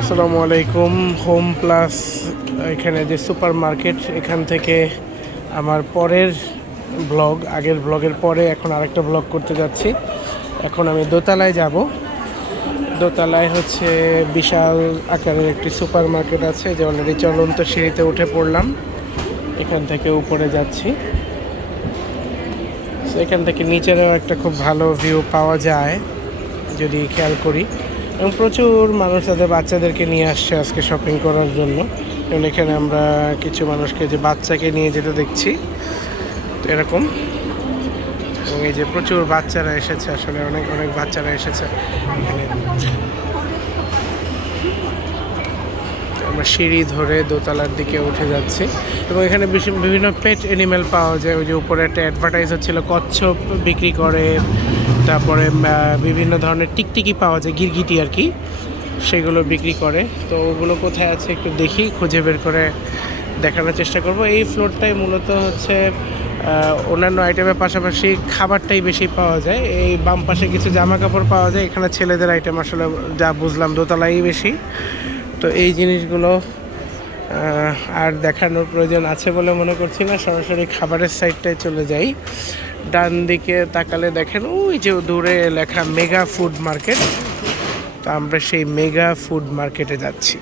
আসসালামু আলাইকুম। Whom plus এখানে যে সুপার মার্কেট, এখান থেকে আমার পরের আগের ব্লগের পরে এখন আরেকটা ব্লগ করতে যাচ্ছি। এখন আমি দোতলায় যাব। দোতলায় হচ্ছে বিশাল আকারের একটি সুপার মার্কেট আছে, যে অলরেডি চলন্ত সিঁড়িতে উঠে পড়লাম। এখান থেকে উপরে যাচ্ছি। এখান থেকে নিচেরও একটা খুব ভালো ভিউ পাওয়া যায় যদি খেয়াল করি, এবং প্রচুর মানুষ তাদের বাচ্চাদেরকে নিয়ে আসছে আজকে শপিং করার জন্য। এবং এখানে আমরা কিছু মানুষকে যে বাচ্চাকে নিয়ে যেতে দেখছি, তো এরকম। এবং এই যে প্রচুর বাচ্চারা এসেছে, আসলে অনেক অনেক বাচ্চারা এসেছে এখানে। আমরা সিঁড়ি ধরে দোতলার দিকে উঠে যাচ্ছি, এবং এখানে বিভিন্ন পেট অ্যানিম্যাল পাওয়া যায়। ওই যে উপরে একটা অ্যাডভার্টাইজ হচ্ছিল, কচ্ছপ বিক্রি করে, তারপরে বিভিন্ন ধরনের টিকটিকি পাওয়া যায়, গিরগিটি আর কি, সেগুলো বিক্রি করে। তো ওগুলো কোথায় আছে একটু দেখি, খুঁজে বের করে দেখানোর চেষ্টা করব। এই ফ্লোরটাই মূলত হচ্ছে অন্যান্য আইটেমের পাশাপাশি খাবারটাই বেশি পাওয়া যায়। এই বাম পাশে কিছু জামা কাপড় পাওয়া যায়, এখানে ছেলেদের আইটেম আসলে যা বুঝলাম দোতলাই বেশি। তো এই জিনিসগুলো আর দেখানোর প্রয়োজন আছে বলে মনে করছি না, সরাসরি খাবারের সাইডটায় চলে যাই। ডান দিকে তাকালে দেখেন ওই যে দূরে লেখা মেগা ফুড মার্কেট। তো আমরা সেই মেগা ফুড মার্কেটে যাচ্ছি।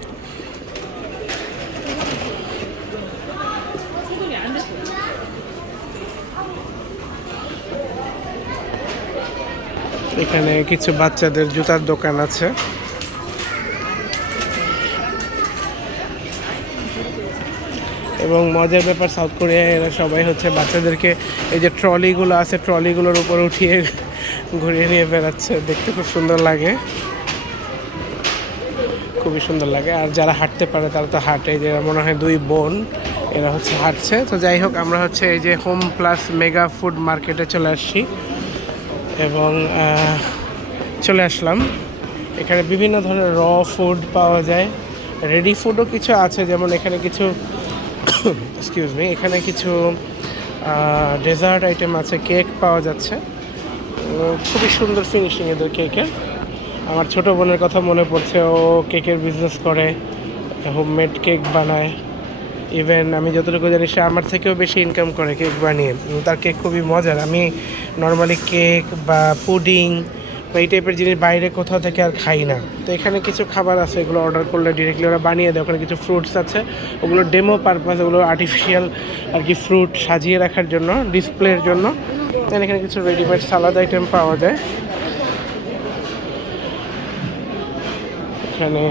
এখানে কিছু বাচ্চাদের জুতার দোকান আছে। এবং মজার ব্যাপার, সাউথ কোরিয়ায় এরা সবাই হচ্ছে বাচ্চাদেরকে এই যে ট্রলিগুলো আছে, ট্রলিগুলোর উপর উঠিয়ে ঘুরিয়ে নিয়ে বেড়াচ্ছে। দেখতে খুব সুন্দর লাগে, খুবই সুন্দর লাগে। আর যারা হাঁটতে পারে তারা তো হাঁটে, যে মনে হয় দুই বোন, এরা হচ্ছে হাঁটছে। তো যাই হোক, আমরা হচ্ছে এই যে হোম প্লাস মেগা ফুড মার্কেটে চলে আসছি, এবং চলে আসলাম। এখানে বিভিন্ন ধরনের র ফুড পাওয়া যায়, রেডি ফুডও কিছু আছে, যেমন এখানে কিছু এক্সকিউজ মি, এখানে কিছু ডেজার্ট আইটেম আছে, কেক পাওয়া যাচ্ছে। খুবই সুন্দর ফিনিশিং এদের কেকের। আমার ছোটো বোনের কথা মনে পড়ছে, ও কেকের বিজনেস করে, হোমমেড কেক বানায়। ইভেন আমি যতটুকু জানি সে আমার থেকেও বেশি ইনকাম করে কেক বানিয়ে। তার কেক খুবই মজার। আমি নর্মালি কেক বা পুডিং বা এই টাইপের জিনিস বাইরে কোথাও থেকে আর খাই না। তো এখানে কিছু খাবার আছে, এগুলো অর্ডার করলে ডিরেক্টলি ওরা বানিয়ে দেয়। ওখানে কিছু ফ্রুটস আছে, ওগুলো ডেমো পারপাস, ওগুলো আর্টিফিশিয়াল আর কি, ফ্রুট সাজিয়ে রাখার জন্য, ডিসপ্লের জন্য। এখানে কিছু রেডিমেড সালাদ আইটেম পাওয়া যায়। এখানে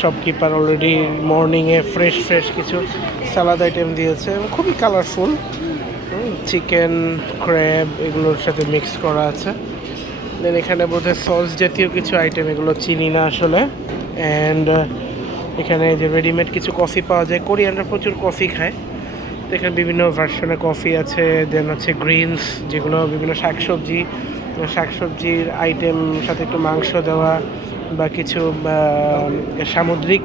শপকিপার অলরেডি মর্নিংয়ে ফ্রেশ কিছু সালাদ আইটেম দিয়েছে, খুবই কালারফুল। চিকেন, ক্র্যাব এগুলোর সাথে মিক্স করা আছে। দেন এখানে বোধহয় সস জাতীয় কিছু আইটেম, এগুলো চিনি না আসলে। অ্যান্ড এখানে যে রেডিমেড কিছু কফি পাওয়া যায়, কোরিয়ানরা প্রচুর কফি খায়। তো এখানে বিভিন্ন ভার্সনের কফি আছে। দেন হচ্ছে গ্রিনস, যেগুলো বিভিন্ন শাকসবজির আইটেম, সাথে একটু মাংস দেওয়া, বা কিছু সামুদ্রিক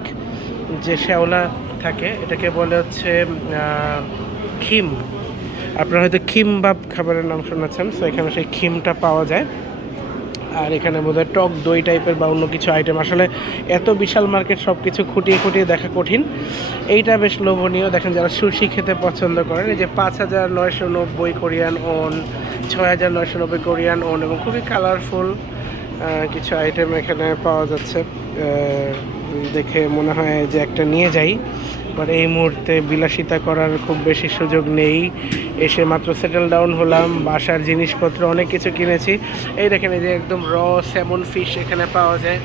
যে শ্যাওলা থাকে, এটাকে বলে হচ্ছে খিম। আপনারা হয়তো খিমবাব খাবারের নাম শুনেছেন। সো এখানে সেই খিমটা পাওয়া যায়। আর এখানে বোধহয় টক দই টাইপের বা অন্য কিছু আইটেম। আসলে এত বিশাল মার্কেট, সব কিছু খুঁটিয়ে দেখা কঠিন। এইটা বেশ লোভনীয়। দেখেন, যারা সুশি খেতে পছন্দ করেন, এই যে 5,990 কোরিয়ান ওন, 6,990 কোরিয়ান ওন, এবং খুবই কালারফুল কিছু আইটেম এখানে পাওয়া যাচ্ছে। দেখে মনে হয় যে একটা নিয়ে যাই, বাট এই মুহূর্তে বিলাসিতা করার খুব বেশি সুযোগ নেই। এসে মাত্র সেটেল ডাউন হলাম, বাসার জিনিসপত্র অনেক কিছু কিনেছি। এই দেখেন, এই যে একদম স্যামন ফিশ এখানে পাওয়া যায়।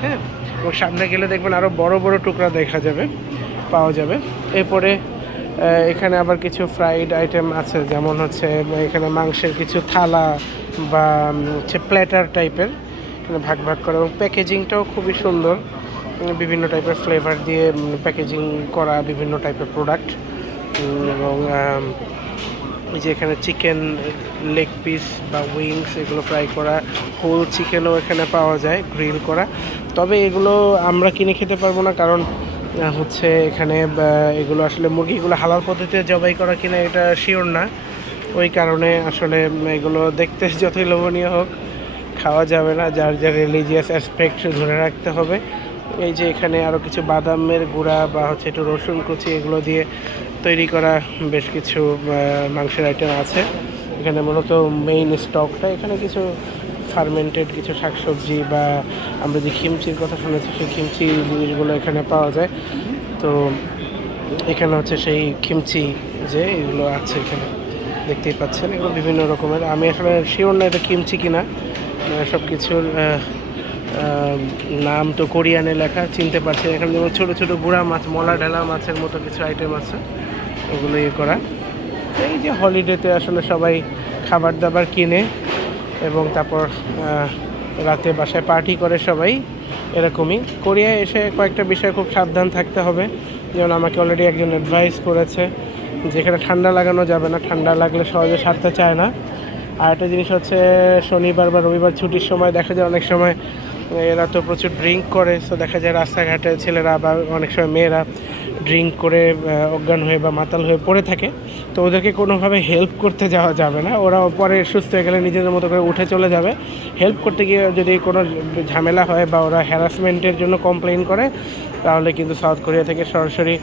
হ্যাঁ, এবং সামনে গেলে দেখবেন আরও বড় বড় টুকরা পাওয়া যাবে। এরপরে এখানে আবার কিছু ফ্রাইড আইটেম আছে, যেমন হচ্ছে এখানে মাংসের কিছু থালা বা হচ্ছে প্ল্যাটার টাইপের, এখানে ভাগ করা। এবং প্যাকেজিংটাও খুবই সুন্দর, বিভিন্ন টাইপের ফ্লেভার দিয়ে প্যাকেজিং করা বিভিন্ন টাইপের প্রোডাক্ট। এবং এই যে এখানে চিকেন লেগ পিস বা উইংস, এগুলো ফ্রাই করা, হোল চিকেনও এখানে পাওয়া যায় গ্রিল করা। তবে এগুলো আমরা কিনে খেতে পারবো না, কারণ হচ্ছে এখানে এগুলো আসলে মুরগিগুলো হালাল পদ্ধতিতে জবাই করা কিনা এটা শিওর না। ওই কারণে আসলে এগুলো দেখতে যতই লোভনীয় হোক, খাওয়া যাবে না। যার রিলিজিয়াস অ্যাসপেক্ট ধরে রাখতে হবে। এই যে এখানে আরও কিছু বাদামের গুঁড়া বা হচ্ছে একটু রসুন কুচি এগুলো দিয়ে তৈরি করা বেশ কিছু মাংসের আইটেম আছে। এখানে মূলত মেইন স্টকটা এখানে কিছু ফার্মেন্টেড কিছু শাকসবজি বা আমরা যে খিমচির কথা শুনেছি সেই খিমচি জিনিসগুলো এখানে পাওয়া যায়। তো এখানে হচ্ছে সেই খিমচি যে এগুলো আছে এখানে দেখতেই পাচ্ছেন, এগুলো বিভিন্ন রকমের। আমি আসলে শিওর না এটা খিমচি কিনা, সব কিছুর নাম তো কোরিয়ানে লেখা, চিনতে পারছি। এখানে যেমন ছোটো ছোটো গুঁড়া মাছ, মলা ঢালা মাছের মতো কিছু আইটেম আছে, ওগুলো ইয়ে করা। এই যে হলিডেতে আসলে সবাই খাবার দাবার কিনে এবং তারপর রাতে বাসায় পার্টি করে সবাই, এরকমই। কোরিয়ায় এসে কয়েকটা বিষয় খুব সাবধান থাকতে হবে, যেমন আমাকে অলরেডি একজন অ্যাডভাইস করেছে যেখানে ঠান্ডা লাগানো যাবে না, ঠান্ডা লাগলে সহজে সারতে চায় না। আর একটা জিনিস হচ্ছে শনিবার বা রবিবার ছুটির সময় দেখা যায় অনেক সময় এরা তো প্রচুর ড্রিঙ্ক করে, সো দেখা যায় রাস্তাঘাটে ছেলেরা বা অনেক সময় মেয়েরা ড্রিঙ্ক করে অজ্ঞান হয়ে বা মাতাল হয়ে পড়ে থাকে। তো ওদেরকে কোনোভাবে হেল্প করতে যাওয়া যাবে না, ওরা পরে সুস্থ হয়ে গেলে নিজেদের মতো করে উঠে চলে যাবে। হেল্প করতে গিয়ে যদি কোনো ঝামেলা হয় বা ওরা হ্যারাসমেন্টের জন্য কমপ্লেন করে, তাহলে কিন্তু সাউথ কোরিয়া থেকে সরাসরি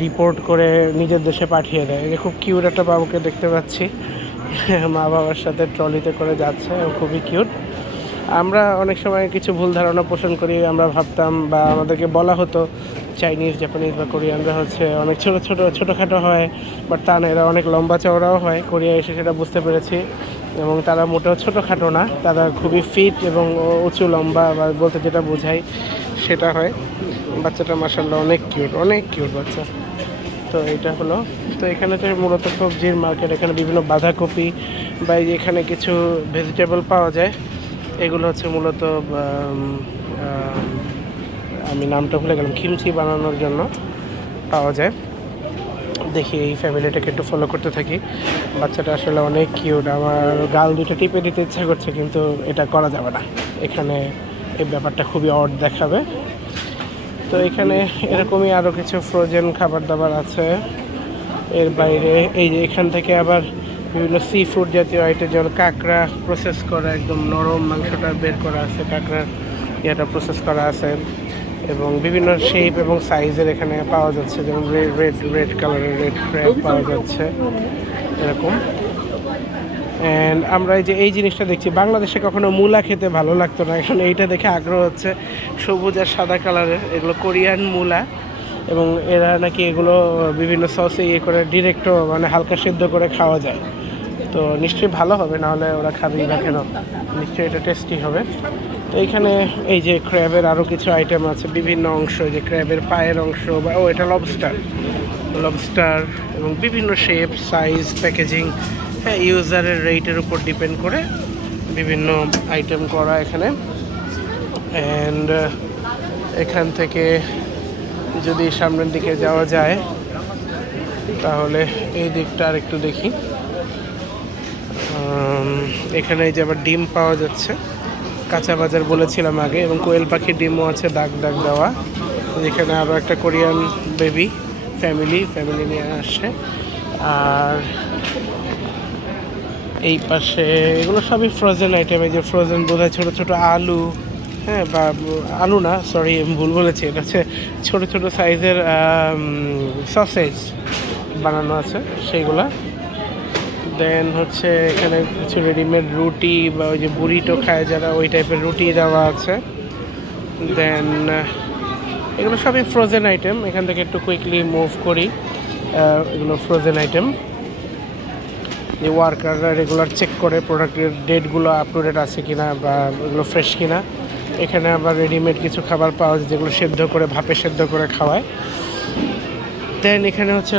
ডিপোর্ট করে নিজের দেশে পাঠিয়ে দেয়। এই যে খুব কিউট একটা বাবুকে দেখতে পাচ্ছি, মা বাবার সাথে ট্রলিতে করে যাচ্ছে, খুবই কিউট। আমরা অনেক সময় কিছু ভুল ধারণা পোষণ করি, আমরা ভাবতাম বা আমাদেরকে বলা হতো চাইনিজ, জাপানিজ বা কোরিয়ানরা হচ্ছে অনেক ছোটোখাটো হয়, বাট তা না, এরা অনেক লম্বা চওড়াও হয়। কোরিয়া এসে সেটা বুঝতে পেরেছি, এবং তারা মোটেও ছোটোখাটো না, তারা খুবই ফিট এবং উঁচু লম্বা, বা বলতে যেটা বোঝায় সেটা হয়। বাচ্চাটা মাশাআল্লাহ অনেক কিউট বাচ্চা। তো এটা হলো, তো এখানে তো মূলত সবজির মার্কেট, এখানে বিভিন্ন বাঁধাকপি বা এই যে এখানে কিছু ভেজিটেবল পাওয়া যায়, এগুলো হচ্ছে মূলত আমি নামটা ভুলে গেলাম, খিমচি বানানোর জন্য পাওয়া যায়। দেখি এই ফ্যামিলিটাকে একটু ফলো করতে থাকি। বাচ্চাটা আসলে অনেক কিউট, আমার গাল দুটো টিপে দিতে ইচ্ছা করছে, কিন্তু এটা করা যাবে না, এখানে এই ব্যাপারটা খুবই অড দেখাবে। তো এখানে এরকমই আরও কিছু ফ্রোজেন খাবার দাবার আছে। এর বাইরে এই যে এখান থেকে আবার বিভিন্ন সি ফুড জাতীয় আইটেম, যেমন কাঁকড়া প্রসেস করা, একদম নরম মাংসটা বের করা আছে, কাঁকড়ার ইয়েটা প্রসেস করা আছে, এবং বিভিন্ন শেপ এবং সাইজের এখানে পাওয়া যাচ্ছে, যেমন রেড কালারের রেড ক্র্যাব পাওয়া যাচ্ছে এরকম। অ্যান্ড আমরা এই জিনিসটা দেখছি, বাংলাদেশে কখনো মূলা খেতে ভালো লাগতো না, এখন এইটা দেখে আগ্রহ হচ্ছে, সবুজ আর সাদা কালারের, এগুলো কোরিয়ান মূলা, এবং এরা নাকি এগুলো বিভিন্ন সসে ইয়ে করে ডিরেক্টও মানে হালকা সেদ্ধ করে খাওয়া যায়। তো নিশ্চয়ই ভালো হবে, নাহলে ওরা খাবেই না কেন, নিশ্চয়ই এটা টেস্টি হবে। তো এইখানে এই যে ক্র্যাবের আরও কিছু আইটেম আছে, বিভিন্ন অংশ, যে ক্র্যাবের পায়ের অংশ, বা এটা লবস্টার এবং বিভিন্ন শেপ, সাইজ, প্যাকেজিং, হ্যাঁ, ইউজারের রেটের উপর ডিপেন্ড করে বিভিন্ন আইটেম করা এখানে। অ্যান্ড এখান থেকে যদি সামনের দিকে যাওয়া যায়, তাহলে এই দিকটা আর একটু দেখি। এখানে যে আবার ডিম পাওয়া যাচ্ছে, কাঁচা বাজার বলেছিলাম আগে, এবং কোয়েল পাখির ডিমও আছে দাগ দেওয়া। এখানে আরও একটা কোরিয়ান বেবি ফ্যামিলি নিয়ে আসছে। আর এই পাশে এগুলো সবই ফ্রোজেন আইটেম, এই যে ফ্রোজেন বোধহয় ছোটো আলু, হ্যাঁ, বা আলু না, সরি আমি ভুল বলেছি, এটা হচ্ছে ছোটো সাইজের সসেজ বানানো আছে সেইগুলা। দেন হচ্ছে এখানে কিছু রেডিমেড রুটি বা ওই যে বুরিটো খায় যারা, ওই টাইপের রুটি দেওয়া আছে। দেন এগুলো সবই ফ্রোজেন আইটেম। এখান থেকে একটু কুইকলি মুভ করি, এগুলো ফ্রোজেন আইটেম। যে ওয়ার্কাররা রেগুলার চেক করে প্রোডাক্টের ডেটগুলো আপ টু ডেট আছে কিনা বা এগুলো ফ্রেশ কিনা। এখানে আবার রেডিমেড কিছু খাবার পাওয়া যায় যেগুলো সেদ্ধ করে, ভাপে সেদ্ধ করে খাওয়ায়। দেন এখানে হচ্ছে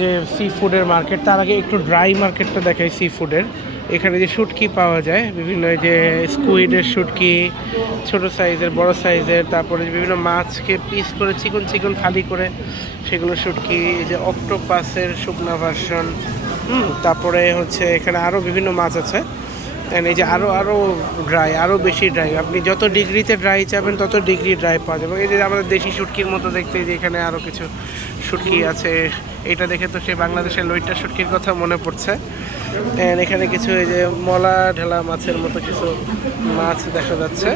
যে সি ফুডের মার্কেট। তার আগে একটু ড্রাই মার্কেটটা দেখাই সি ফুডের। এখানে যে শুটকি পাওয়া যায়, বিভিন্ন যে স্কুইডের শুটকি, ছোটো সাইজের, বড় সাইজের, তারপরে বিভিন্ন মাছকে পিস করে চিকন ফালি করে সেগুলো শুটকি, যে অক্টোপাসের শুকনা ভার্সন, তারপরে হচ্ছে এখানে আরও বিভিন্ন মাছ আছে। এই যে আরও ড্রাই, আরও বেশি ড্রাই, আপনি যত ডিগ্রিতে ড্রাই চাবেন তত ডিগ্রি ড্রাই পাওয়া যাবে। এই যে আমাদের দেশি শুটকির মতো দেখতে, যে এখানে আরও কিছু শুটকি আছে। এটা দেখে তো সে বাংলাদেশের লইট্টা শুটকির কথা মনে পড়ছে। অ্যান্ড এখানে কিছু এই যে মলা ঢালা মাছের মতো কিছু মাছ দেখা যাচ্ছে।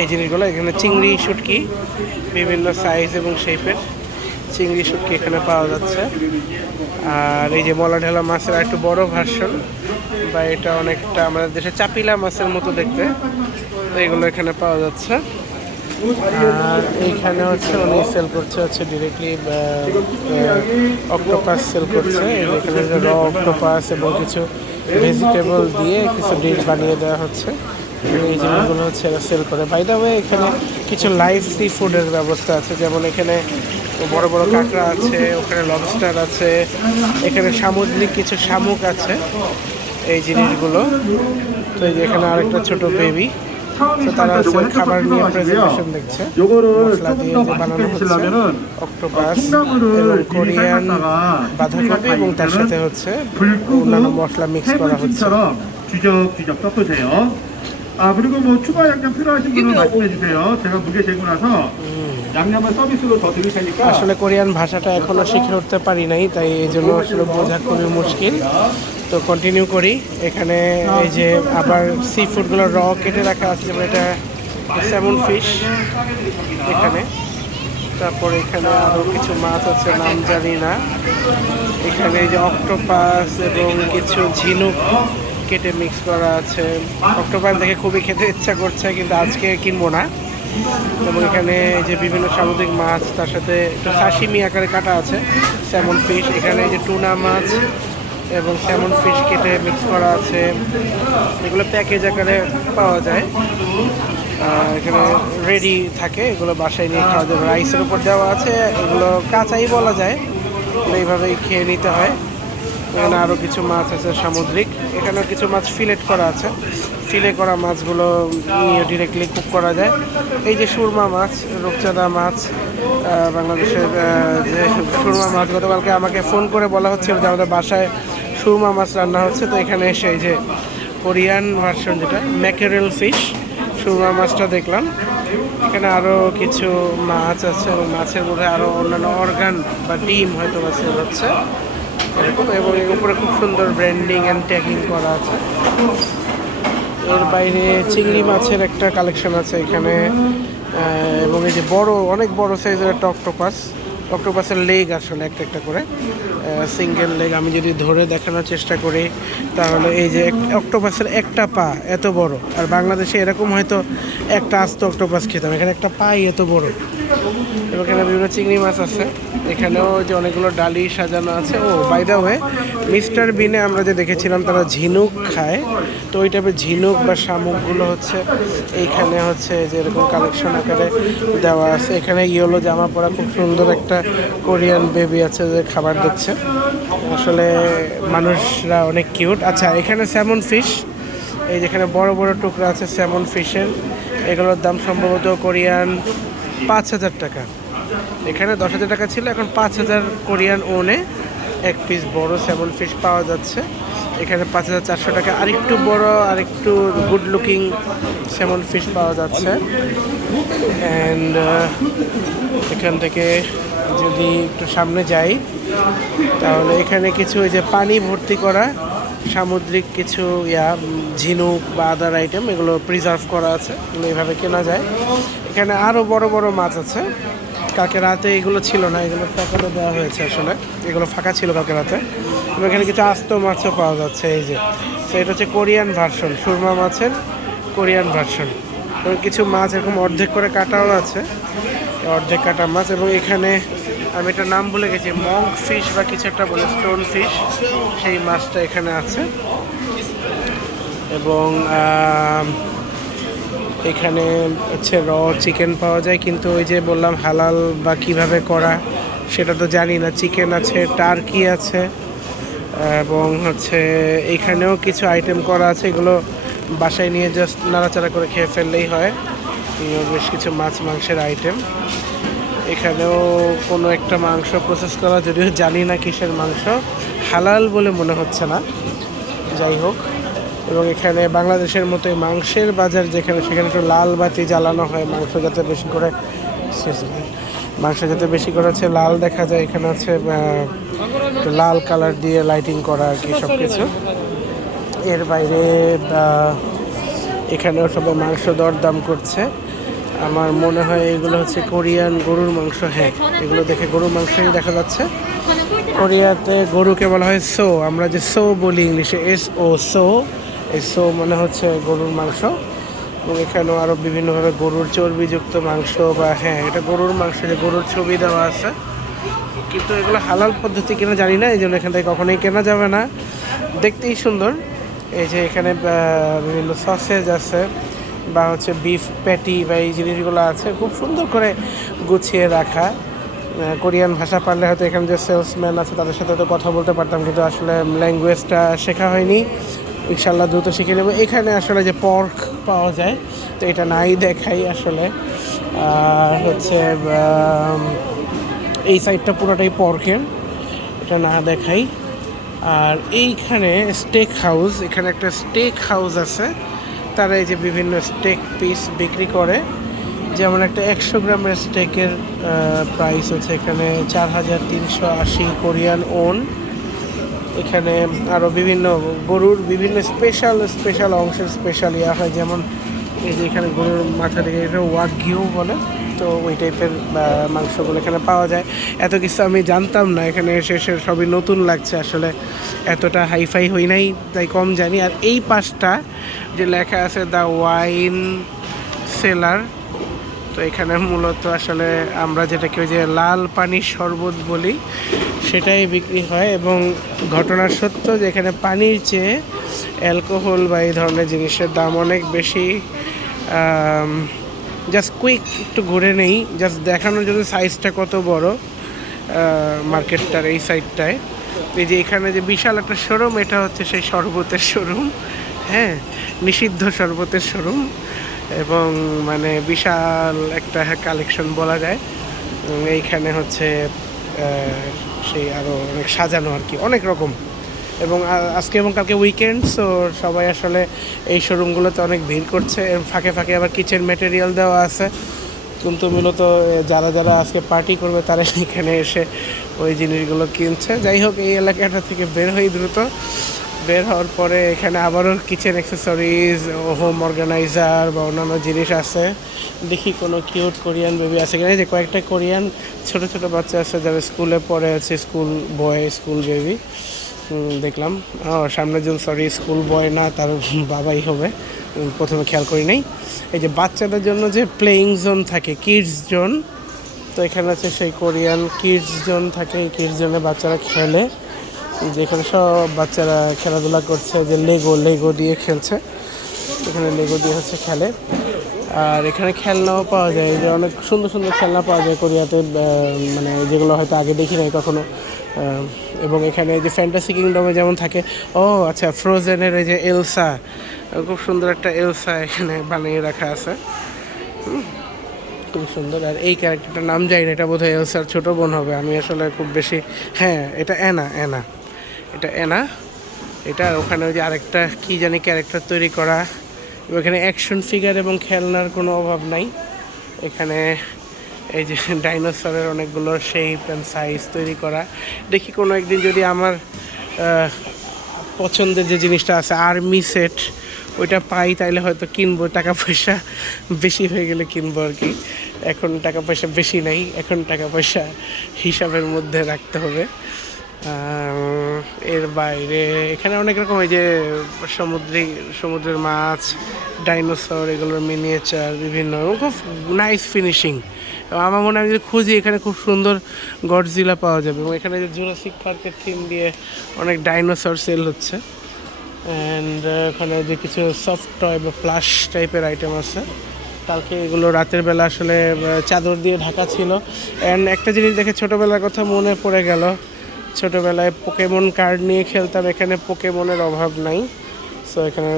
এই জিনিসগুলো এখানে চিংড়ি শুটকি বিভিন্ন সাইজ এবং শেপের চিংড়ি শুটকি এখানে পাওয়া যাচ্ছে। আর এই যে মলা ঢালা মাছের একটু বড় ভার্সন, বা এটা অনেকটা আমাদের দেশে চাপিলা মাছের মতো দেখতে, এগুলো এখানে পাওয়া যাচ্ছে। আর এইখানে হচ্ছে উনি সেল করছে হচ্ছে ডিরেক্টলি অক্টোপাস সেল করছে। এখানে র অক্টোপাস এবং কিছু ভেজিটেবল দিয়ে কিছু ডিশ বানিয়ে দেওয়া হচ্ছে। এই জিনিসগুলো হচ্ছে এরা সেল করে। বাই দ্য ওয়ে এখানে কিছু লাইভ সি ফুডের ব্যবস্থা আছে, যেমন এখানে বড় বড় কাঁকড়া আছে, ওখানে লবস্টার আছে, এখানে সামুদ্রিক কিছু শামুক আছে এই জিনিসগুলো। তো এই যে এখানে আরেকটা ছোট বেবি, তো তারা হচ্ছে খাবার নিয়ে প্রেজেন্টেশন দেখছে। মশলা দিয়ে যে বানানো হচ্ছে অক্টোপাস এবং কোরিয়ান বাঁধাকপি এবং তার সাথে হচ্ছে অন্যান্য মশলা মিক্স করা হচ্ছে। 쥐적쥐적 섞으세요. 그리고 뭐 추가 양념 필요하신 분은 말씀해 주세요. 제가 무게 재고 나서 양념을 서비스로 더 드릴 테니까. আসলে কোরিয়ান ভাষাটা এখনো শিখে উঠতে পারি নাই, তাই এই জন্য আসলে বোঝা খুবই মুশকিল। তো কন্টিনিউ করি। এখানে এই যে আবার সি ফুডগুলো র কেটে রাখা আছে, যেমন এটা স্যামন ফিশ এখানে। তারপর এখানে আরও কিছু মাছ আছে, নাম জানি না। এখানে এই যে অক্টোপাস এবং কিছু ঝিনুক কেটে মিক্স করা আছে। অক্টোপাস দেখে খুবই খেতে ইচ্ছা করছে, কিন্তু আজকে কিনবো না। এবং এখানে যে বিভিন্ন সামুদ্রিক মাছ, তার সাথে একটু সাশিমি আকারে কাটা আছে স্যামন ফিশ। এখানে এই যে টুনা মাছ এবং স্যামন ফিশ কেটে মিক্স করা আছে, এগুলো প্যাকেজ আকারে পাওয়া যায়। এখানে রেডি থাকে, এগুলো বাসায় নিয়ে খাওয়া যাবে। রাইসের উপর দেওয়া আছে, এগুলো কাঁচাই বলা যায়, এইভাবেই খেয়ে নিতে হয়। এখানে আরও কিছু মাছ আছে সামুদ্রিক, এখানেও কিছু মাছ ফিলেট করা আছে। ফিলে করা মাছগুলো নিয়ে ডিরেক্টলি কুক করা যায়। এই যে সুরমা মাছ, রূপচাঁদা মাছ, বাংলাদেশের যে সুরমা মাছ, গতকালকে আমাকে ফোন করে বলা হচ্ছিল যে আমাদের বাসায় সুরমা মাছ রান্না হচ্ছে। তো এখানে এসে এই যে কোরিয়ান ভার্সন যেটা ম্যাকেরেল ফিশ, সুরমা মাছটা দেখলাম। এখানে আরও কিছু মাছ আছে এবং মাছের মধ্যে আরও অন্যান্য অর্গান বা ডিম হয়তো বা সেল হচ্ছে এরকম। এবং এর উপরে খুব সুন্দর ব্র্যান্ডিং অ্যান্ড ট্যাগিং করা আছে। এর বাইরে চিংড়ি মাছের একটা কালেকশন আছে এখানে। এবং এই যে বড়, অনেক বড় সাইজের একটা অক্টোপাসের লেগ, আসলে একটা একটা করে সিঙ্গেল লেগ। আমি যদি ধরে দেখানোর চেষ্টা করি তাহলে এই যে অক্টোপাসের একটা পা এত বড়, আর বাংলাদেশে এরকম হয়তো একটা আস্ত অক্টোপাস খেতাম, এখানে একটা পাই এত বড়। এবং এখানে বিভিন্ন চিংড়ি মাছ আছে। এখানেও যে অনেকগুলো ডালি সাজানো আছে। ও বাই দ্য ওয়ে, মিস্টার বিনে আমরা যে দেখেছিলাম তারা ঝিনুক খায়, তো ওই টাইপের ঝিনুক বা শামুকগুলো হচ্ছে এইখানে হচ্ছে যে এরকম কালেকশন আকারে দেওয়া আছে। এখানে ইয়েলো জামা পরা খুব সুন্দর একটা কোরিয়ান বেবি আছে যে খাবার দিচ্ছে। আসলে মানুষরা অনেক কিউট। আচ্ছা, এখানে স্যামন ফিশ, এই যেখানে বড় বড় টুকরা আছে স্যামন ফিশের, এগুলোর দাম সম্ভবত কোরিয়ান 5,000 টাকা। এখানে 10,000 টাকা ছিল, এখন 5,000 কোরিয়ান ওনে এক পিস বড় স্যামন ফিশ পাওয়া যাচ্ছে। এখানে 5,400 টাকা আরেকটু বড়, আরেকটু গুড লুকিং স্যামন ফিশ পাওয়া যাচ্ছে। অ্যান্ড এখান থেকে যদি একটু সামনে যাই তাহলে এখানে কিছু ওই যে পানি ভর্তি করা সামুদ্রিক কিছু ঝিনুক বা আদার আইটেম, এগুলো প্রিজার্ভ করা আছে, এগুলো এইভাবে কেনা যায়। এখানে আরও বড় বড় মাছ আছে। কালকে রাতে এগুলো ছিল না, এগুলো সকালে দেওয়া হয়েছে, আসলে এগুলো ফাঁকা ছিল কালকে রাতে। এবং এখানে কিছু আস্ত মাছও পাওয়া যাচ্ছে। এই যে, তো এটা হচ্ছে কোরিয়ান ভার্সন, সুরমা মাছের কোরিয়ান ভার্সন। এবং কিছু মাছ এরকম অর্ধেক করে কাটাও আছে, অর্ধেক কাটা মাছ। এবং এখানে আমি একটা নাম ভুলে গেছি, মঙ্ক ফিশ বা কিছু একটা বলে, স্টোন ফিশ, সেই মাছটা এখানে আছে। এবং এখানে হচ্ছে র চিকেন পাওয়া যায়, কিন্তু ওই যে বললাম হালাল বা কিভাবে করা সেটা তো জানি না। চিকেন আছে, টার্কি আছে, এবং হচ্ছে এখানেও কিছু আইটেম করা আছে, এগুলো বাসায় নিয়ে জাস্ট নাড়াচাড়া করে খেয়ে ফেললেই হয়। বেশ কিছু মাছ মাংসের আইটেম। এখানেও কোনো একটা মাংস প্রসেস করা, যদিও জানি না কিসের মাংস, হালাল বলে মনে হচ্ছে না, যাই হোক। এবং এখানে বাংলাদেশের মতোই মাংসের বাজার যেখানে, সেখানে একটু লাল বাতি জ্বালানো হয় মাংস যাতে বেশি করে মাংস যাতে বেশি করা হচ্ছে লাল দেখা যায়, এখানে হচ্ছে একটু লাল কালার দিয়ে লাইটিং করা আর কি সব কিছু। এর বাইরে এখানেও সবাই মাংস দরদাম করছে। আমার মনে হয় এগুলো হচ্ছে কোরিয়ান গরুর মাংস। হ্যাঁ, এগুলো দেখে গরুর মাংসই দেখা যাচ্ছে। কোরিয়াতে গরুকে বলা হয় সো, আমরা যে সো বলি ইংলিশে SO, সো, এই সো মানে হচ্ছে গরুর মাংস। এবং এখানেও আরও বিভিন্নভাবে গরুর চর্বিযুক্ত মাংস বা হ্যাঁ এটা গরুর মাংস, যে গরুর ছবি দেওয়া আছে, কিন্তু এগুলো হালাল পদ্ধতি কিনা জানি না, এই জন্য এখান থেকে কখনোই কেনা যাবে না। দেখতেই সুন্দর। এই যে এখানে বিভিন্ন সসেজ আছে বা হচ্ছে বিফ প্যাটি বা এই জিনিসগুলো আছে, খুব সুন্দর করে গুছিয়ে রাখা। কোরিয়ান ভাষা পারলে হয়তো এখানে যে সেলসম্যান আছে তাদের সাথে তো কথা বলতে পারতাম, কিন্তু আসলে ল্যাঙ্গুয়েজটা শেখা হয়নি। ইনশাল্লাহ দ্রুত শিখে নেব। এখানে আসলে যে পর্ক পাওয়া যায়, তো এটা নাই দেখাই আসলে। আর হচ্ছে এই সাইডটা পুরোটাই পর্কের, এটা না দেখাই। আর এইখানে স্টেক হাউস, এখানে একটা স্টেক হাউস আছে, তারা এই যে বিভিন্ন স্টেক পিস বিক্রি করে। যেমন একটা 100 গ্রামের স্টেকের প্রাইস হচ্ছে এখানে 4380 কোরিয়ান ওন। এখানে আরও বিভিন্ন গরুর বিভিন্ন স্পেশাল অংশের স্পেশাল ইয়া হয়, যেমন এই যে এখানে গরুর মাথা থেকে এটা ওয়াগিউ বলে, তো ওই টাইপের মাংসগুলো এখানে পাওয়া যায়। এত কিছু আমি জানতাম না, এখানে এসে সবই নতুন লাগছে আসলে, এতটা হাইফাই হই নাই তাই কম জানি। আর এই পাশটা যে লেখা আছে দ্য ওয়াইন সেলার, তো এখানে মূলত আসলে আমরা যেটাকে ওই যে লাল পানির শরবত বলি সেটাই বিক্রি হয়। এবং ঘটনা সত্য যে এখানে পানির চেয়ে অ্যালকোহল বা এই ধরনের জিনিসের দাম অনেক বেশি। জাস্ট কুইক একটু ঘুরে নেই, জাস্ট দেখানোর জন্য সাইজটা কত বড় মার্কেটটার এই সাইডটায়। এই যে এখানে যে বিশাল একটা শোরুম, এটা হচ্ছে সেই শরবতের শোরুম। হ্যাঁ, নিষিদ্ধ শরবতের শোরুম, এবং মানে বিশাল একটা কালেকশন বলা যায়। এইখানে হচ্ছে সেই আরও অনেক সাজানো আর কি, অনেক রকম। এবং আজকে এবং কালকে উইকেন্ড, সো সবাই আসলে এই শোরুমগুলোতে অনেক ভিড় করছে। এর ফাঁকে ফাঁকে আবার কিচেন ম্যাটেরিয়াল দেওয়া আছে, কিন্তু মূলত যারা যারা আজকে পার্টি করবে তারা এখানে এসে ওই জিনিসগুলো কিনছে। যাই হোক, এই এলাকাটা থেকে বের হই দ্রুত। বের হওয়ার পরে এখানে আবারও কিচেন অ্যাক্সেসরিজ, হোম অর্গানাইজার বা অন্যান্য জিনিস আছে। দেখি কোনো কিউট কোরিয়ান বেবি আছে কিনা। যে কয়েকটা কোরিয়ান ছোট ছোট বাচ্চা আছে যারা স্কুলে পড়ে আছে, স্কুল বয়, স্কুল বেবি দেখলাম। সামনের জন, সরি স্কুল বয় না, তার বাবাই হবে, প্রথমে খেয়াল করি নাই। এই যে বাচ্চাদের জন্য যে প্লেয়িং জোন থাকে, কিডস জোন, তো এখানে আছে সেই কোরিয়ান কিডস জোন থাকে। এই কিডস জোনে বাচ্চারা খেলে, যেখানে সব বাচ্চারা খেলাধুলা করছে, যে লেগো দিয়ে খেলছে, এখানে লেগো দিয়ে হচ্ছে খেলে। আর এখানে খেলনাও পাওয়া যায়, যে অনেক সুন্দর সুন্দর খেলনা পাওয়া যায় কোরিয়াতে, মানে যেগুলো হয়তো আগে দেখি নাই কখনো। এবং এখানে যে ফ্যান্টাসি কিংডমে যেমন থাকে, ও আচ্ছা, ফ্রোজেনের এই যে এলসা, খুব সুন্দর একটা এলসা এখানে বানিয়ে রাখা আছে, খুব সুন্দর। আর এই ক্যারেক্টারটার নাম জানি না, এটা বোধহয় এলসার ছোটো বোন হবে, আমি আসলে খুব বেশি, হ্যাঁ এটা অ্যানা, এটা অ্যানা। এটা ওখানে ওই যে আরেকটা কী জানি ক্যারেক্টার তৈরি করা। এখানে অ্যাকশন ফিগার এবং খেলনার কোনো অভাব নাই। এখানে এই যে ডাইনোসরের অনেকগুলো শেপ অ্যান্ড সাইজ তৈরি করা। দেখি কোনো একদিন যদি আমার পছন্দের যে জিনিসটা আছে আর্মি সেট, ওইটা পাই, তাইলে হয়তো কিনবো। টাকা পয়সা বেশি হয়ে গেলে কিনবো আর কি। এখন টাকা পয়সা বেশি নাই, এখন টাকা পয়সা হিসাবের মধ্যে রাখতে হবে। এর বাইরে এখানে অনেক রকম এই যে সমুদ্রের মাছ, ডাইনোসর, এগুলোর মিনিয়েচার বিভিন্ন, খুব নাইস ফিনিশিং। আমার মনে হয় যদি খুঁজি এখানে খুব সুন্দর গডজিলা পাওয়া যাবে। এবং এখানে যে জুরাসিক পার্কের থিম দিয়ে অনেক ডাইনোসর সেল হচ্ছে। অ্যান্ড ওখানে যে কিছু সফট টয় বা প্লাস টাইপের আইটেম আছে। কালকে এগুলো রাতের বেলা আসলে চাদর দিয়ে ঢাকা ছিল। অ্যান্ড একটা জিনিস দেখে ছোটোবেলার কথা মনে পড়ে গেল। ছোটোবেলায় পোকেমন কার্ড নিয়ে খেলতাম, এখানে পোকেমনের অভাব নাই। সো এখানে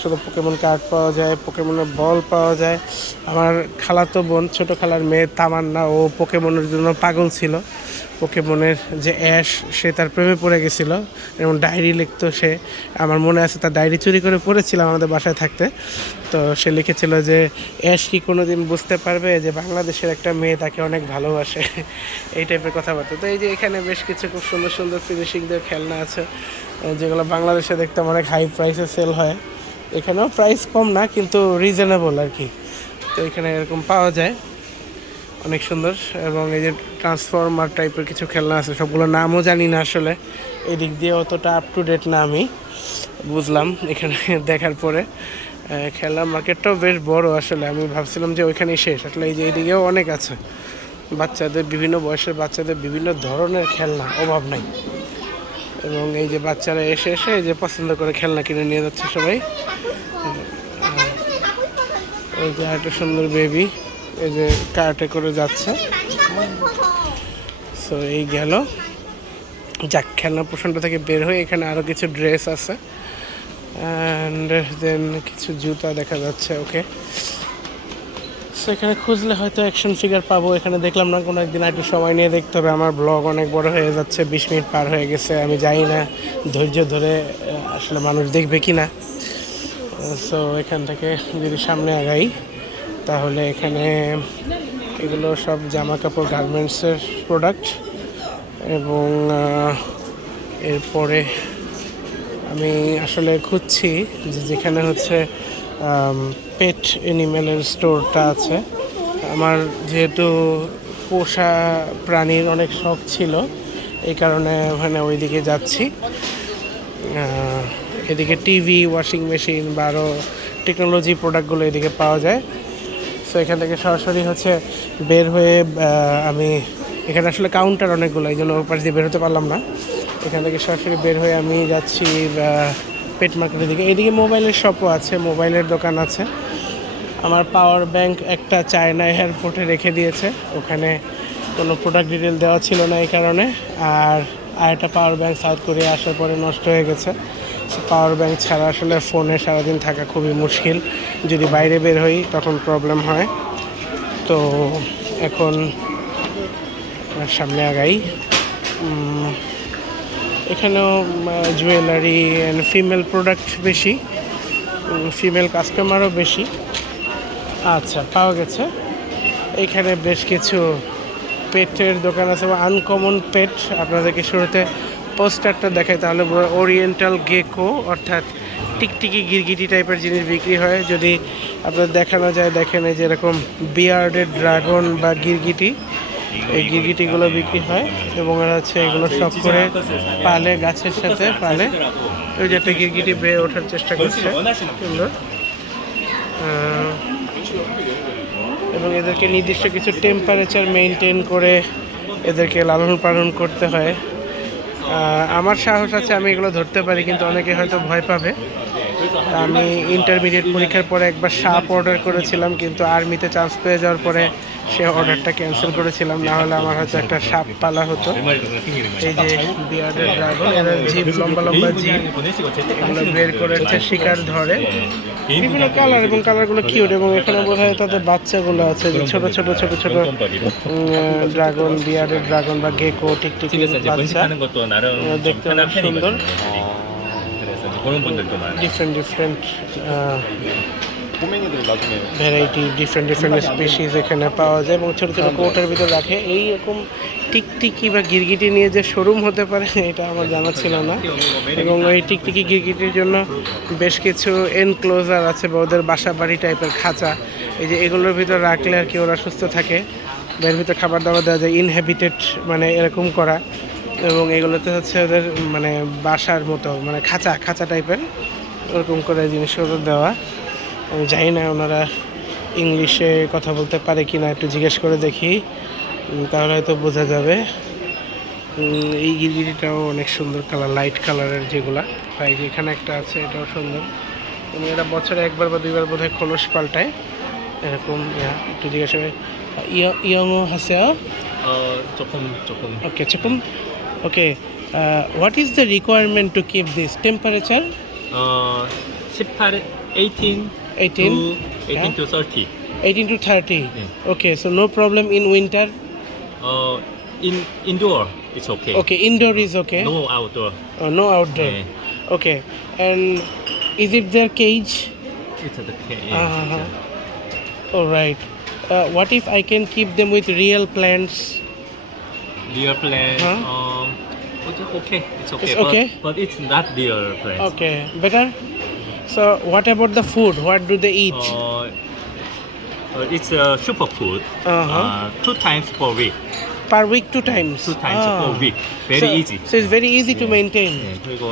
শুধু পোকেমন কার্ড পাওয়া যায়, পোকেমনের বল পাওয়া যায়। আমার খালাতো বোন, ছোটো খালার মেয়ে তামান্না, ও পোকেমনের জন্য পাগল ছিল। পোকেমনের যে অ্যাশ, সে তার প্রেমে পড়ে গেছিলো এবং ডায়েরি লিখতো সে। আমার মনে আছে তার ডায়েরি চুরি করে পড়েছিলাম আমাদের বাসায় থাকতে। তো সে লিখেছিল যে অ্যাশ কি কোনো দিন বুঝতে পারবে যে বাংলাদেশের একটা মেয়ে তাকে অনেক ভালোবাসে, এই টাইপের কথাবার্তা। তো এই যে এখানে বেশ কিছু খুব সুন্দর সুন্দর ফিনিশিং দিয়ে খেলনা আছে, যেগুলো বাংলাদেশে দেখতাম অনেক হাই প্রাইসে সেল হয়। এখানেও প্রাইস কম না, কিন্তু রিজনেবল আর কি। তো এখানে এরকম পাওয়া যায়, অনেক সুন্দর। এবং এই যে ট্রান্সফর্মার টাইপের কিছু খেলনা আছে, সবগুলোর নামও জানি না আসলে, এই দিক দিয়ে অতটা আপ টু ডেট না আমি, বুঝলাম এখানে দেখার পরে। খেলনা মার্কেটটাও বেশ বড় আসলে, আমি ভাবছিলাম যে ওইখানেই শেষ, আসলে এই যে এইদিকেও অনেক আছে। বাচ্চাদের বিভিন্ন বয়সের বাচ্চাদের বিভিন্ন ধরনের খেলনা, অভাব নাই। এবং এই যে বাচ্চারা এসে এসে এই যে পছন্দ করে খেলনা কিনে নিয়ে যাচ্ছে সবাই। এই যে একটা সুন্দর বেবি এই যে কার্টে করে যাচ্ছে। সো এই গেল যাক, খেলনা পোষণটা থেকে বের হয়ে এখানে আরও কিছু ড্রেস আছে, অ্যান্ড দেন কিছু জুতা দেখা যাচ্ছে। ওকে, সো এখানে খুঁজলে হয়তো অ্যাকশন ফিগার পাবো। এখানে দেখলাম না, কোনো একদিন একটু সময় নিয়ে দেখতে হবে। আমার ব্লগ অনেক বড় হয়ে যাচ্ছে, 20 মিনিট পার হয়ে গেছে। আমি জানি না ধৈর্য ধরে আসলে মানুষ দেখবে কি না। সো এখান থেকে যদি সামনে আগাই, তাহলে এখানে এগুলো সব জামা কাপড়, গার্মেন্টসের প্রোডাক্ট। এবং এরপরে আমি আসলে খুঁজছি যে যেখানে হচ্ছে পেট অ্যানিম্যালের স্টোরটা আছে। আমার যেহেতু পোষা প্রাণীর অনেক শখ ছিল, এই কারণে ওখানে ওইদিকে যাচ্ছি। এদিকে টিভি, ওয়াশিং মেশিন বা আরও টেকনোলজি প্রোডাক্টগুলো এদিকে পাওয়া যায়। সো এখান থেকে সরাসরি হচ্ছে বের হয়ে আমি, এখানে আসলে কাউন্টার অনেকগুলো, এই জন্য ওপাশ দিয়ে বের হতে পারলাম না। এখান থেকে সরাসরি বের হয়ে আমি যাচ্ছি পেট মার্কেটের দিকে। এদিকে মোবাইলের শপও আছে, মোবাইলের দোকান আছে। আমার পাওয়ার ব্যাংক একটা চায়না এয়ারপোর্টে রেখে দিয়েছে, ওখানে কোনো প্রোডাক্ট ডিটেল দেওয়া ছিল না এই কারণে। আর একটা পাওয়ার ব্যাংক সাউথ কোরিয়া আসার পরে নষ্ট হয়ে গেছে। পাওয়ার ব্যাংক ছাড়া আসলে ফোনে সারাদিন থাকা খুবই মুশকিল, যদি বাইরে বের হই তখন প্রবলেম হয়। তো এখন সামনে আগাই। এখানেও জুয়েলারি অ্যান্ড ফিমেল প্রোডাক্ট বেশি, ফিমেল কাস্টমারও বেশি। আচ্ছা, পাওয়া গেছে। এইখানে বেশ কিছু পেটের দোকান আছে, আনকমন পেট। আপনাদেরকে শুরুতে পোস্টারটা দেখাই, তাহলে ওরিয়েন্টাল গেকো অর্থাৎ টিকটিকি গিরগিটি টাইপের জিনিস বিক্রি হয়। যদি আপনাদের দেখানো যায়, দেখেন এই যে এরকম বিয়ার্ডেড ড্রাগন বা গিরগিটি, এই গিরগিটিগুলো বিক্রি হয়। এবং এরা হচ্ছে এগুলো সব করে পালে, গাছের সাথে পালে। ওই যে একটা গিরগিটি বেয়ে ওঠার চেষ্টা করছে, সুন্দর। এবং এদেরকে নির্দিষ্ট কিছু টেম্পারেচার মেনটেন করে এদেরকে লালন পালন করতে হয়। আমার সাহস আছে, আমি এগুলো ধরতে পারি, কিন্তু অনেকে হয়তো ভয় পাবে। আমি ইন্টারমিডিয়েট পরীক্ষার পরে একবার সাপ অর্ডার করেছিলাম, কিন্তু আর্মিতে চান্স পেয়ে যাওয়ার পরে সে অর্ডারটা ক্যান্সেল করেছিলাম, না হলে আমার হয়তো একটা সাপ পালা হতো। এই যে বিয়ার্ডেড ড্রাগন, এরা জিভ, লম্বা লম্বা জিভ, এগুলো বের করে হচ্ছে শিকার ধরে। বিভিন্ন কালার, এবং কালারগুলো কিউট। এবং এখানে বোধ হয় তাদের বাচ্চাগুলো আছে, যে ছোট ছোট ছোট ছোট ড্রাগন, বিয়ার্ডেড ড্রাগন বা গেকো, টিকটিকি বাচ্চা, দেখতে অনেক সুন্দর। Different different variety, different species এখানে পাওয়া যায়। এবং ছোটো ছোটো কোটের ভিতর রাখে। এইরকম টিকটিকি বা গিরগিটি নিয়ে যে শোরুম হতে পারে, এটা আমার জানা ছিল না। এবং ওই টিকটিকি গিরগিটির জন্য বেশ কিছু এনক্লোজার আছে, বা ওদের বাসা বাড়ি টাইপের খাঁচা। এই যে এগুলোর ভিতর রাখলে আর কি ওরা সুস্থ থাকে। এর ভিতরে খাবার দাবার দেওয়া যায়, ইনহ্যাবিটেড মানে এরকম করা। এবং এগুলোতে হচ্ছে ওদের মানে বাসার মতো, মানে খাঁচা খাঁচা টাইপের ওরকম করে জিনিসগুলো দেওয়া। আমি জানি না ওনারা ইংলিশে কথা বলতে পারে কি না, একটু জিজ্ঞেস করে দেখি, তাহলে হয়তো বোঝা যাবে। এই গিরগিটিটাও অনেক সুন্দর কালার, লাইট কালারের যেগুলা। তাই যে এখানে একটা আছে, এটাও সুন্দর। এবং এরা বছরে একবার বা দুইবার বোধহয় খোলস পাল্টায় এরকম। একটু জিজ্ঞাসা করে, ইয়ংও হাসে ওকে চকুম ওকে। What is the requirement to keep this temperature? 18 18 to 30. 18 to 30. Yeah. Okay, so no problem in winter. indoor, it's okay. Okay, indoor is okay. No outdoor. No outdoor. Yeah. Okay, and is it their cage? It's okay. All right. What if I can keep them with real plants? Deer plant. Huh? It's okay. It's okay. It's okay? But it's not deer plant. Okay, better. So what about the food? What do they eat? It's a superfood. Uh-huh. 2 times per week. Per week, 2 times. 2 times per week. Very so, easy. So it's very easy to maintain. 네, 그리고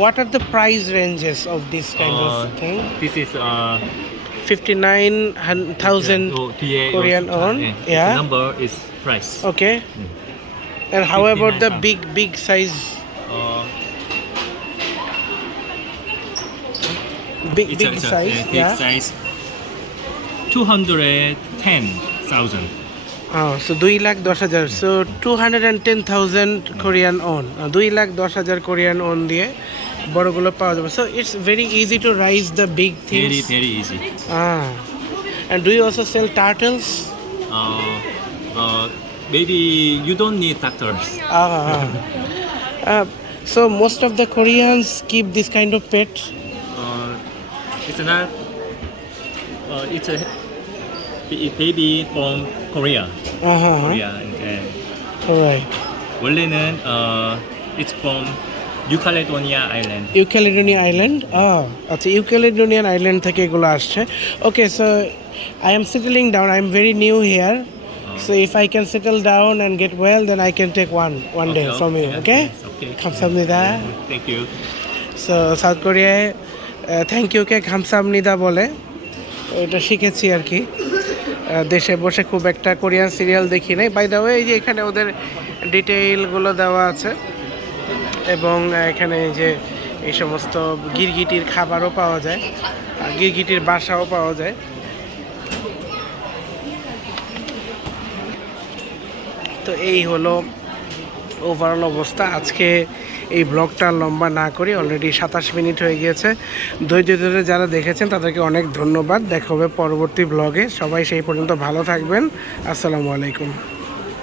What are the price ranges of this kind of thing? This is 59,000 뒤에 Korean won. 네, Yeah. The number is price. Okay. And how about the 59,000. big size? Big size. Big Yeah. size. 210,000. So 2,10,000. So 210,000 Korean won. 2,10,000 Korean won দিয়ে বড়গুলো পাওয়া যাবে. So it's very easy to raise the big things. Very easy. And do you also sell turtles? Maybe you don't need doctors. So most of the Koreans keep this kind of pet. It's not. It's a baby from Korea. Korea. And Alright. 원래는 it's from New Caledonia Island. New Caledonia Island? আচ্ছা New Caledonia Island থেকে এগুলো আসছে. Okay, so I am settling down. I am very new here. So if I can settle down and get well, then I can take one day from you. Okay? Okay. 감사합니다. Thank you. So south কোরিয়ায় thank UK খামসামনিদা বলে, এটা শিখেছি আর কি। দেশে বসে খুব একটা Korean serial দেখি নাই। বাই দ্য ওয়ে, এই যে এখানে ওদের ডিটেইলগুলো দেওয়া আছে এবং এখানে যে এই সমস্ত গিরগিটির খাবারও পাওয়া যায়, আর গিরগিটির বাসাও পাওয়া যায়। তো এই হলো ওভারঅল অবস্থা। আজকে এই ব্লগটা লম্বা না করি, অলরেডি 27 মিনিট হয়ে গিয়েছে। ধৈর্য ধরে যারা দেখেছেন তাদেরকে অনেক ধন্যবাদ। দেখা হবে পরবর্তী ব্লগে। সবাই সেই পর্যন্ত ভালো থাকবেন। আসসালামু আলাইকুম।